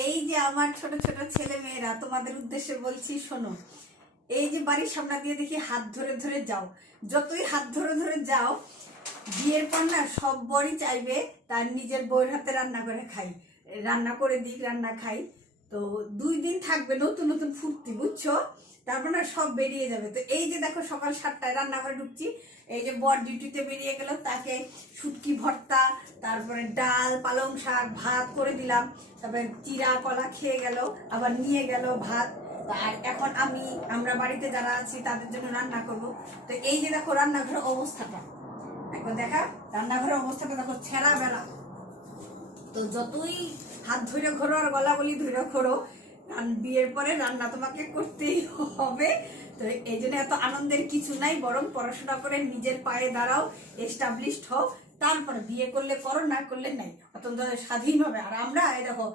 এই যে আমার ছোট ছোট ছেলে মেয়েরা, তোমাদের উদ্দেশ্যে বলছি, শোনো। এই যে বাড়ির সামনে দিয়ে দেখি হাত ধরে ধরে যাও, যতই হাত ধরে ধরে যাও, বিয়ের পর না সব বড়ই চাইবে তার নিজের বউয়ের হাতে রান্না করে খাই, রান্না করে দিক, রান্না খাই। তো 2 দিন থাকবে নতুন নতুন ফুর্তি, বুঝছো? তারপর না সব বেরিয়ে যাবে। তো এই যে দেখো, সকাল 7টায় রান্নাঘরে ঢুকছি, এই যে বর ডিউটিতে বেরিয়ে গেল, তাকে শুটকি ভর্তা, তারপরে ডাল, পালং শাক, ভাত করে দিলাম। তারপরে চিরা কলা খেয়ে গেল, আবার নিয়ে গেল ভাত। আর এখন আমরা বাড়িতে যারা আছি তাদের জন্য রান্না করব। তো এই যে দেখো রান্নাঘরের অবস্থাটা, একবার দেখা রান্নাঘরের অবস্থাটা দেখো, ছেঁড়া বেলা। তো যতই হাত ধরে ঘোরো আর গলা গলি ধরে ঘোরো, বিয়ের পরে রান্না তোমাকে করতেই হবে। তো এই জন্য এত আনন্দের কিছু নাই, বরং পড়াশোনা করে নিজের পায়ে দাঁড়াও, এস্টাবলিশড হও, তারপরে বিয়ে করলে করো, না করলে নাই, অত্যন্ত স্বাধীন হবে। আর আমরা এই দেখো